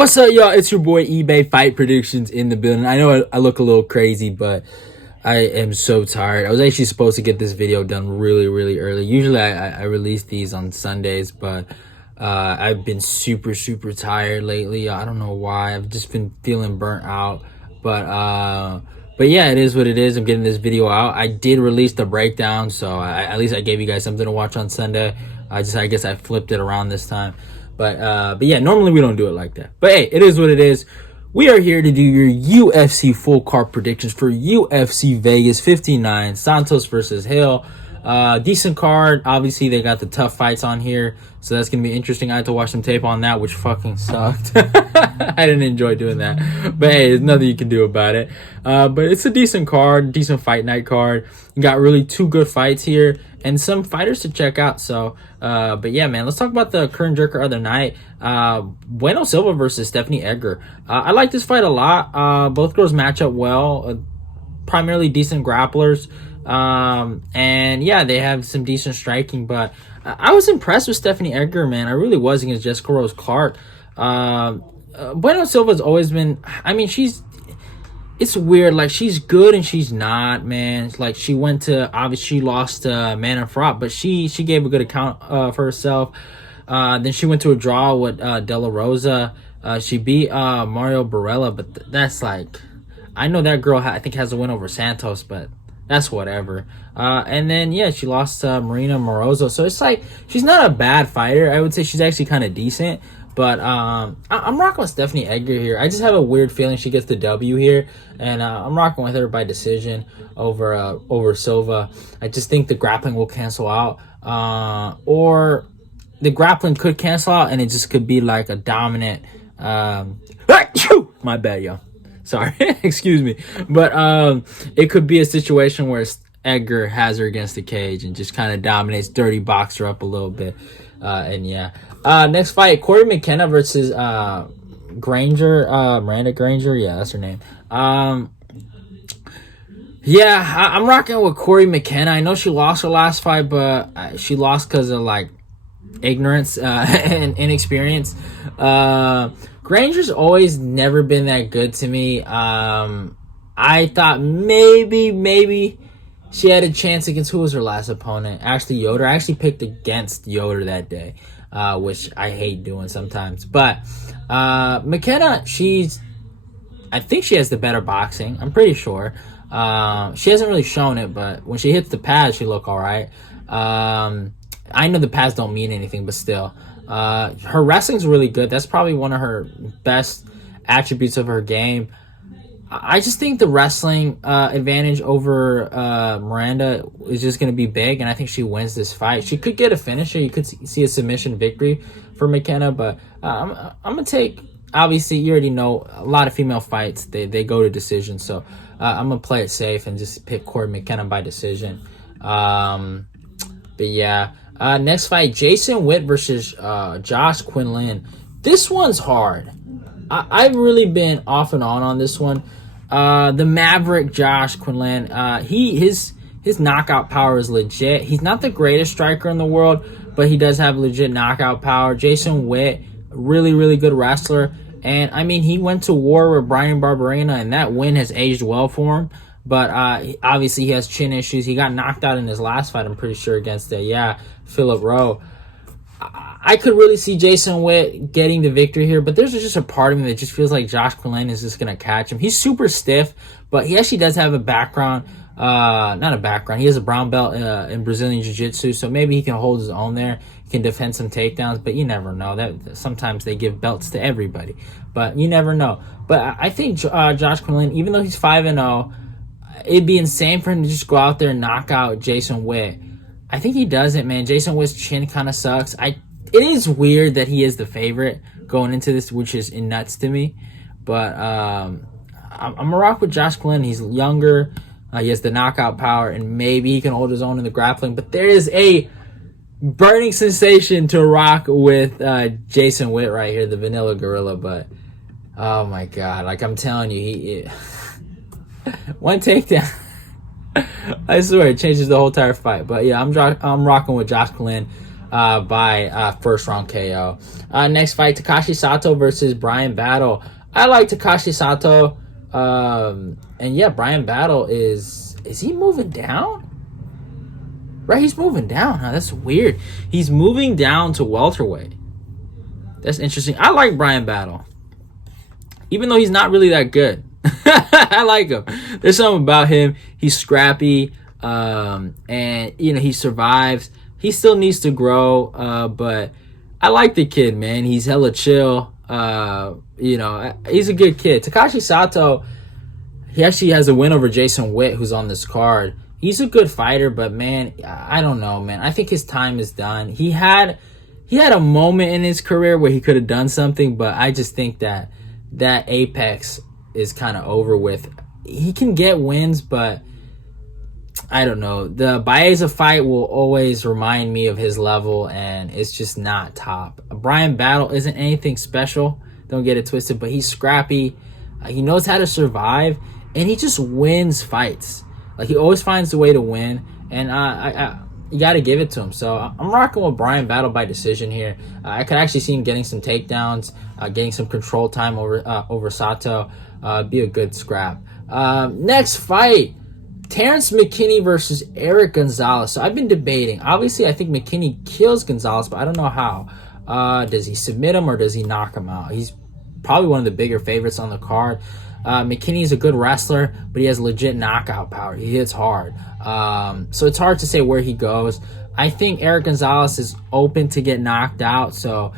What's up, y'all? It's your boy eBay Fight Predictions in the building. I know I look a little crazy, but I am so tired. I was actually supposed to get this video done really early. Usually I release these on Sundays, but I've been super tired lately. I don't know why. I've just been feeling burnt out. But yeah, it is what it is. I'm getting this video out. I did release the breakdown, so at least I gave you guys something to watch on Sunday. I guess I flipped it around this time. But yeah, normally we don't do it like that. But hey, it is what it is. We are here to do your UFC full card predictions for UFC Vegas 59, Santos versus Hill. Decent card. Obviously, they got the tough fights on here, so that's going to be interesting. I had to watch some tape on that, which fucking sucked. I didn't enjoy doing that. But hey, there's nothing you can do about it. But it's a decent card, decent fight night card. You got really two good fights here and some fighters to check out. So, but yeah, man, let's talk about the current jerker other night. Bueno Silva versus Stephanie Egger. I like this fight a lot. Both girls match up well. Primarily decent grapplers. And yeah, they have some decent striking, but I was impressed with Stephanie Egger, man. I really was against Jessica Rose Clark. Bueno Silva's always been, I mean, it's weird, like she's good and she's not, man. Like she went to, obviously she lost to Manafort, but she gave a good account for herself. Then she went to a draw with De La Rosa. She beat Mario Barella, but that's like, I know that girl I think has a win over Santos, but that's whatever. And then yeah, she lost to Marina Morozo, so it's like she's not a bad fighter. I would say she's actually kind of decent. But I'm rocking with Stephanie Egger here. I just have a weird feeling she gets the W here, and I'm rocking with her by decision over Silva. I just think the grappling will cancel out, or the grappling could cancel out, and it just could be like a dominant. My bad, y'all. Sorry, excuse me. But it could be a situation where Egger has her against the cage and just kind of dominates, dirty box her up a little bit. And yeah. Next fight, Corey McKenna versus Granger, Miranda Granger. Yeah, that's her name. Yeah, I'm rocking with Corey McKenna. I know she lost her last fight, but she lost because of like ignorance and inexperience. Granger's always never been that good to me. I thought maybe she had a chance against, who was her last opponent? Ashley Yoder. I actually picked against Yoder that day, which I hate doing sometimes. But McKenna, I think she has the better boxing. I'm pretty sure. She hasn't really shown it, but when she hits the pads, she look all right. I know the pads don't mean anything, but still. Her wrestling's really good. That's probably one of her best attributes of her game. I just think the wrestling advantage over Miranda is just going to be big, and I think she wins this fight. She could get a finisher. You could see a submission victory for McKenna, but I'm going to take, obviously, you already know, a lot of female fights, they go to decision, so I'm going to play it safe and just pick Corey McKenna by decision. But yeah, next fight, Jason Witt versus Josh Quinlan. This one's hard. I've really been off and on this one. The Maverick Josh Quinlan, his knockout power is legit. He's not the greatest striker in the world, but he does have legit knockout power. Jason Witt, really good wrestler. And I mean, he went to war with Bryan Barberena, and that win has aged well for him. But obviously he has chin issues. He got knocked out in his last fight, I'm pretty sure, against Philip Rowe. I could really see Jason Witt getting the victory here, but there's just a part of me that just feels like Josh Quinlan is just going to catch him. He's super stiff, but he actually does have a background. Not a background. He has a brown belt in Brazilian Jiu-Jitsu, so maybe he can hold his own there. He can defend some takedowns, but you never know. That sometimes they give belts to everybody, but you never know. But I think Josh Quinlan, even though he's 5-0, it'd be insane for him to just go out there and knock out Jason Witt. I think he does it, man. Jason Witt's chin kind of sucks. It is weird that he is the favorite going into this, which is nuts to me. But I'm going to rock with Josh Quinlan. He's younger. He has the knockout power, and maybe he can hold his own in the grappling. But there is a burning sensation to rock with Jason Witt right here, the Vanilla Gorilla. But, oh, my God. Like, I'm telling you, one takedown. I swear, it changes the whole entire fight. But, yeah, I'm rocking with Josh Quinlan. by first round KO. Next fight, Takashi Sato versus Bryan Battle. I like Takashi Sato. And yeah, Bryan Battle is he moving down? Right, he's moving down, huh? That's weird. He's moving down to welterweight. That's interesting. I like Bryan Battle. Even though he's not really that good. I like him. There's something about him. He's scrappy. And, he survives. He still needs to grow. But I like the kid, man. He's hella chill. He's a good kid. Takashi Sato, he actually has a win over Jason Witt, who's on this card. He's a good fighter, but man, I don't know, man. I think his time is done. He had a moment in his career where he could have done something, but I just think that apex is kind of over with. He can get wins, but I don't know. The Baeza fight will always remind me of his level, and it's just not top. Bryan Battle isn't anything special. Don't get it twisted, but he's scrappy. He knows how to survive, and he just wins fights. Like, he always finds a way to win, and you got to give it to him. So I'm rocking with Bryan Battle by decision here. I could actually see him getting some takedowns, getting some control time over Sato. Be a good scrap. Next fight, Terrance McKinney versus Erick Gonzalez. So I've been debating. Obviously, I think McKinney kills Gonzalez, but I don't know how. Does he submit him or does he knock him out? He's probably one of the bigger favorites on the card. McKinney is a good wrestler, but he has legit knockout power. He hits hard. So it's hard to say where he goes. I think Erick Gonzalez is open to get knocked out. So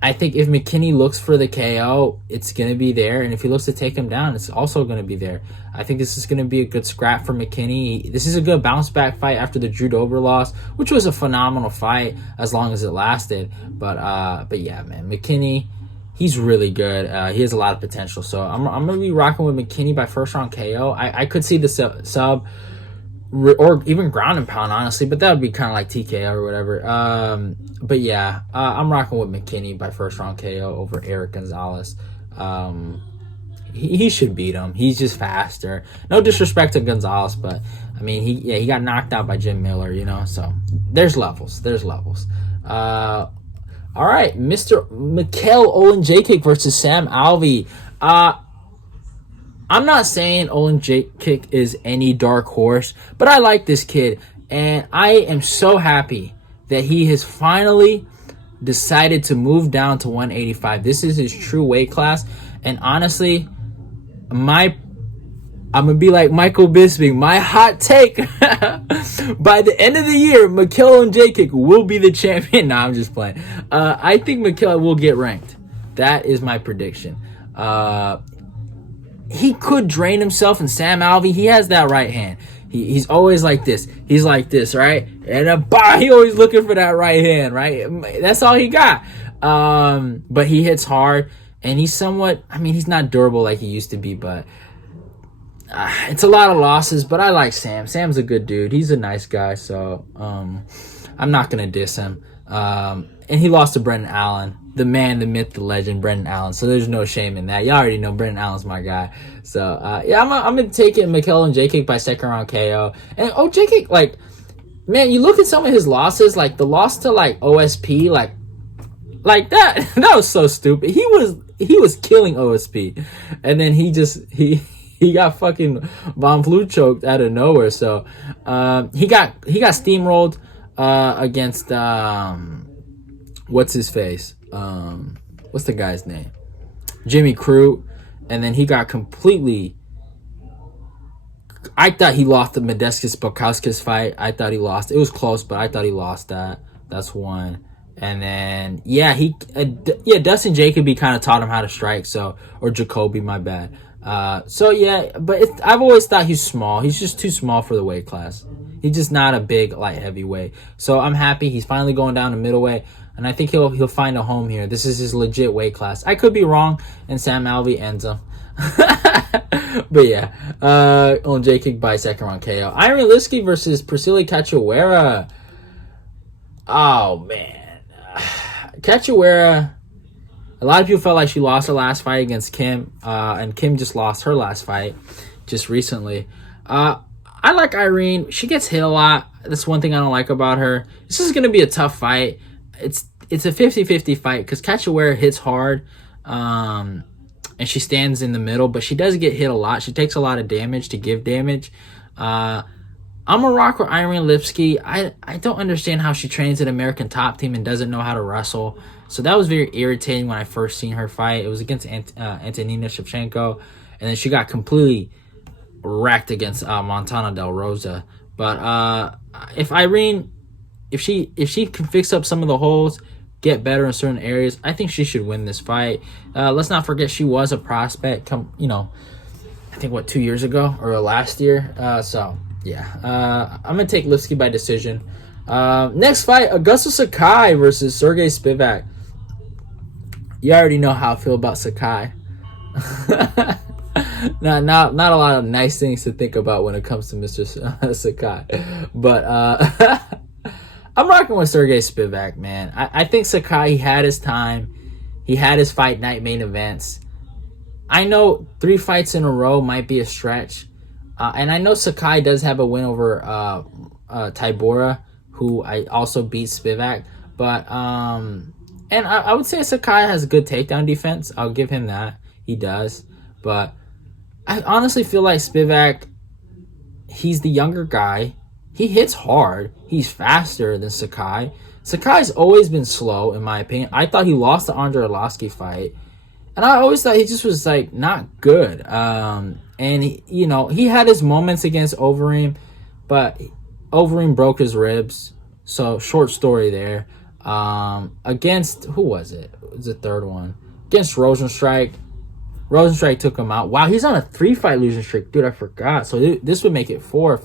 I think if McKinney looks for the KO, it's going to be there. And if he looks to take him down, it's also going to be there. I think this is going to be a good scrap for McKinney. This is a good bounce back fight after the Drew Dober loss, which was a phenomenal fight as long as it lasted. But yeah, man, McKinney, he's really good. He has a lot of potential. So I'm going to be rocking with McKinney by first round KO. I could see the sub or even ground and pound, honestly, but that would be kind of like TKO or whatever. But yeah, I'm rocking with McKinney by first round KO over Erick Gonzalez. He should beat him. He's just faster. No disrespect to Gonzalez, but I mean, he got knocked out by Jim Miller, so there's levels. All right, Mr. Mikhail Oleksiejczuk versus Sam Alvey. I'm not saying Oleksiejczuk is any dark horse, but I like this kid, and I am so happy that he has finally decided to move down to 185. This is his true weight class, and honestly, I'm gonna be like Michael Bisping. My hot take: by the end of the year, Mikhail Oleksiejczuk will be the champion. Nah, I'm just playing. I think Mikhail will get ranked. That is my prediction. He could drain himself, and Sam Alvey, he has that right hand. He's always like this. He's like this, right? And he always looking for that right hand, right? That's all he got. But he hits hard, and he's somewhat, he's not durable like he used to be, but it's a lot of losses. But I like Sam. Sam's a good dude. He's a nice guy, so I'm not going to diss him. And he lost to Brendan Allen, the man, the myth, the legend, Brendan Allen. So there's no shame in that. Y'all already know Brendan Allen's my guy. So, yeah, I'm going to take it Mikhail Oleksiejczuk by second round KO. And Oleksiejczuk, man, you look at some of his losses, the loss to, OSP, that was so stupid. He was killing OSP. And then he got fucking Von Flue choked out of nowhere. So, he got steamrolled, against, what's his face? What's the guy's name? Jimmy Crute. And then he got completely... I thought he lost the Medeskis-Bukowskis fight. I thought he lost. It was close, but I thought he lost that. That's one. And then, Dustin Jacoby kind of taught him how to strike. Or Jacoby, my bad. But I've always thought he's small. He's just too small for the weight class. He's just not a big light heavyweight. So I'm happy he's finally going down to middleweight, and I think he'll find a home here. This is his legit weight class. I could be wrong, and Sam Alvey ends him. But yeah, Oleksiejczuk by second round KO. Irene Lipski versus Priscilla Cachoeira. Oh man, Cachoeira. A lot of people felt like she lost her last fight against Kim, and Kim just lost her last fight just recently. I like Irene. She gets hit a lot. That's one thing I don't like about her. This is gonna be a tough fight. It's a 50-50 fight because Cachoeira hits hard, and she stands in the middle, but she does get hit a lot. She takes a lot of damage to give damage. I'm a rock with Irene Lipski. I don't understand how she trains at American Top Team and doesn't know how to wrestle. So that was very irritating when I first seen her fight. It was against Antonina Shevchenko, and then she got completely wrecked against Montana Del Rosa. But if Irene, if she can fix up some of the holes, get better in certain areas, I think she should win this fight. Let's not forget she was a prospect. I think 2 years ago or last year. So yeah, I'm gonna take Lipski by decision. Next fight, Augusto Sakai versus Sergey Spivak. You already know how I feel about Sakai. not a lot of nice things to think about when it comes to Mr. Sakai, but I'm rocking with Sergey Spivak, man. I think Sakai, he had his time. He had his fight night main events. I know 3 fights in a row might be a stretch. And I know Sakai does have a win over Tybura, who I also beat Spivak. But, and I would say Sakai has good takedown defense. I'll give him that. He does. But I honestly feel like Spivak, he's the younger guy. He hits hard. He's faster than Sakai. Sakai's always been slow, in my opinion. I thought he lost the Andre Arlovski fight. And I always thought he just was, not good. And, he had his moments against Overeem, but Overeem broke his ribs. So, short story there. Against, who was it? It was the third one. Against Rosenstrike. Rosenstrike took him out. Wow, he's on a 3-fight losing streak. Dude, I forgot. So, this would make it 4 if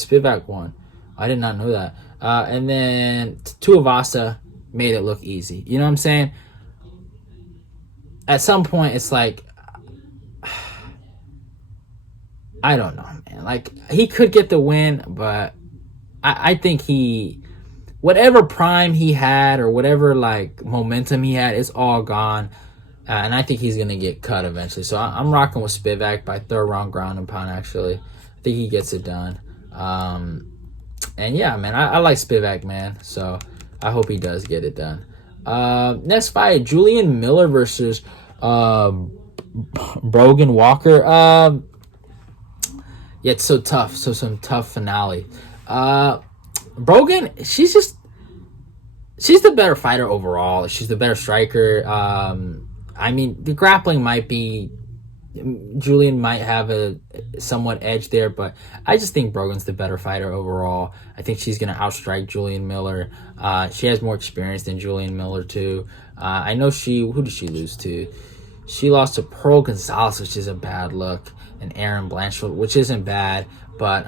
Spivak won. I did not know that. And then Tuivasa made it look easy. You know what I'm saying? At some point, it's like, I don't know, man. He could get the win, but I think whatever prime he had or whatever, momentum he had, it's all gone. And I think he's going to get cut eventually. So I'm rocking with Spivak by 3rd round ground and pound, actually. I think he gets it done. And yeah, man, I like Spivak, man. So I hope he does get it done. Next fight, Julian Miller versus Brogan Walker. Yeah, it's so tough. So some tough finale. Brogan, she's the better fighter overall. She's the better striker. The grappling might be, Julian might have a somewhat edge there, but I just think Brogan's the better fighter overall. I think she's going to outstrike Julian Miller. She has more experience than Julian Miller, too. I know who did she lose to? She lost to Pearl Gonzalez, which is a bad look, and Aaron Blanchfield, which isn't bad. But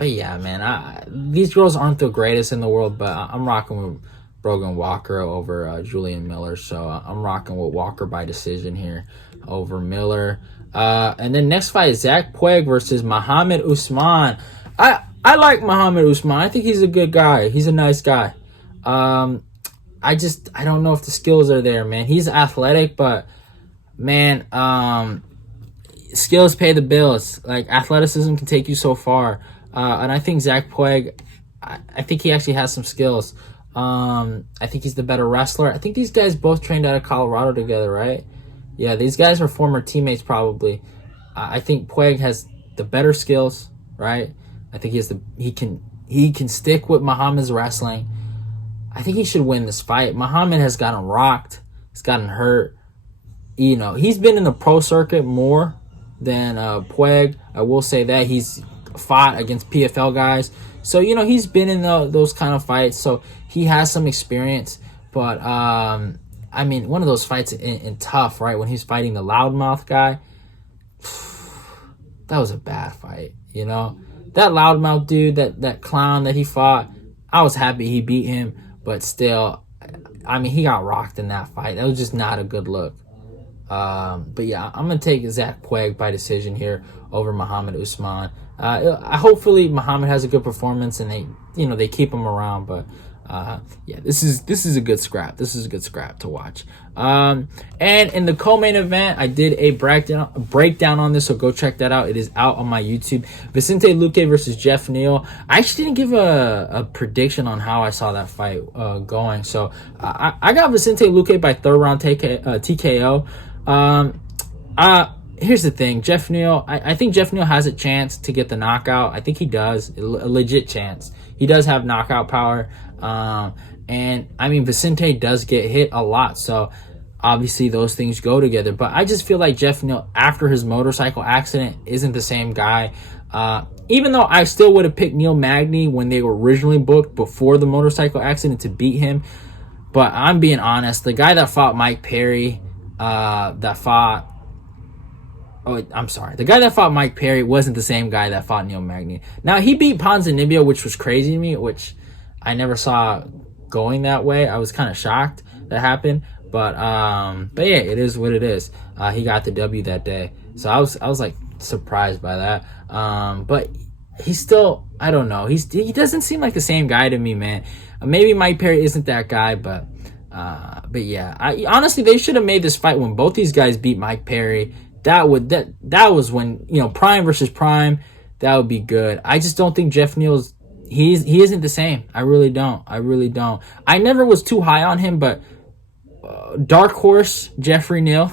yeah, man, these girls aren't the greatest in the world, but I'm rocking with Brogan Walker over Julian Miller. So I'm rocking with Walker by decision here over Miller. And then next fight is Zach Puig versus Mohammed Usman. I like Mohammed Usman. I think he's a good guy. He's a nice guy. I don't know if the skills are there, man. He's athletic, but man, skills pay the bills. Athleticism can take you so far. And I think Zach Puig, I think he actually has some skills. I think he's the better wrestler. I think these guys both trained out of Colorado together, right? Yeah, these guys are former teammates probably. I think Puig has the better skills, right? I think he can stick with Muhammad's wrestling. I think he should win this fight. Muhammad has gotten rocked. He's gotten hurt. He's been in the pro circuit more than Puig. I will say that. He's fought against PFL guys. So, he's been in those kind of fights. So, he has some experience. But, one of those fights in tough, right? When he's fighting the loudmouth guy. That was a bad fight, That loudmouth dude, that clown that he fought, I was happy he beat him. But still, he got rocked in that fight. That was just not a good look. But yeah, I'm going to take Zach Puig by decision here over Mohammed Usman. Hopefully Muhammad has a good performance and they keep him around, but Yeah, this is a good scrap. This is a good scrap to watch. And in the co-main event, I did a breakdown on this, so go check that out. It is out on my YouTube. Vicente Luque versus Geoff Neal. I actually didn't give a prediction on how I saw that fight going. So I got Vicente Luque by third round TKO. Here's the thing, Geoff Neal. I think Geoff Neal has a chance to get the knockout. I think he does, a legit chance. He does have knockout power. And I mean, Vicente does get hit a lot, so obviously those things go together. But I just feel like Geoff Neal, after his motorcycle accident, isn't the same guy. Even though I still would have picked Neil Magny when they were originally booked before the motorcycle accident to beat him. But I'm being honest, the guy that fought Mike Perry, the guy that fought Mike Perry wasn't the same guy that fought Neil Magny. Now, he beat Ponzinibbio, which was crazy to me, which I never saw going that way. I was kind of shocked that happened. But yeah, it is what it is. He got the W that day. So I was like surprised by that. But he's still, I don't know. He doesn't seem like the same guy to me, man. Maybe Mike Perry isn't that guy, but yeah. Honestly, they should have made this fight when both these guys beat Mike Perry. That was when, you know, Prime versus Prime. That would be good. I just don't think Geoff Neal's he isn't the same. I really don't. I never was too high on him, but Dark Horse Jeffrey Neal,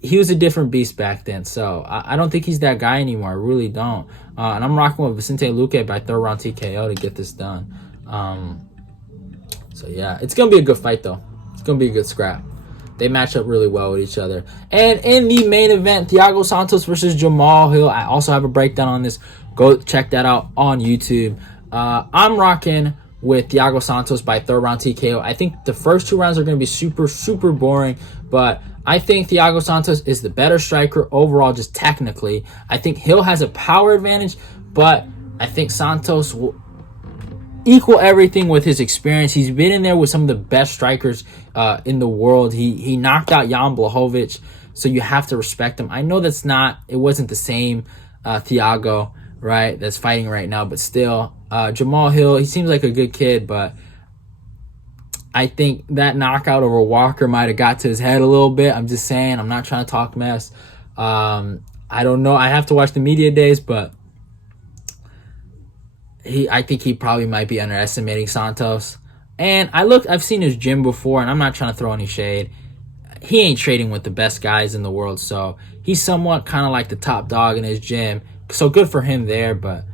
he was a different beast back then. So I don't think he's that guy anymore. I really don't. And I'm rocking with Vicente Luque by third round TKO to get this done. So yeah, it's gonna be a good fight though. It's gonna be a good scrap. They match up really well with each other. And in the main event, Thiago Santos versus Jamahal Hill. I also have a breakdown on this. Go check that out on YouTube. I'm rocking with Thiago Santos by third round TKO. I think the first two rounds are going to be super, super boring. But I think Thiago Santos is the better striker overall, just technically. I think Hill has a power advantage. But I think Santos will equal everything with his experience. He's been in there with some of the best strikers in the world. He knocked out Jan Blachowicz, so you have to respect him. I know it wasn't the same Thiago, right, that's fighting right now, but still, Jamahal Hill, he seems like a good kid, but I think that knockout over Walker might have got to his head a little bit. I'm just saying, I'm not trying to talk mess. I don't know. I have to watch the media days, but I think he probably might be underestimating Santos. And I've seen his gym before, and I'm not trying to throw any shade. He ain't trading with the best guys in the world, so he's somewhat kind of like the top dog in his gym. So good for him there, but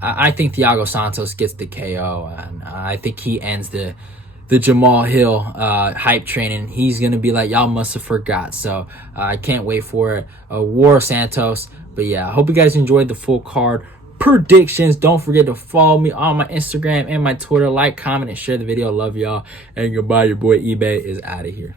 I think Thiago Santos gets the KO, and I think he ends the Jamahal Hill hype train, and he's going to be like, y'all must have forgot. So I can't wait for it. War Santos. But yeah, I hope you guys enjoyed the full card predictions. Don't forget to follow me on my Instagram and my Twitter. Like, comment, and share the video. Love y'all. And goodbye. Your boy eBay is out of here.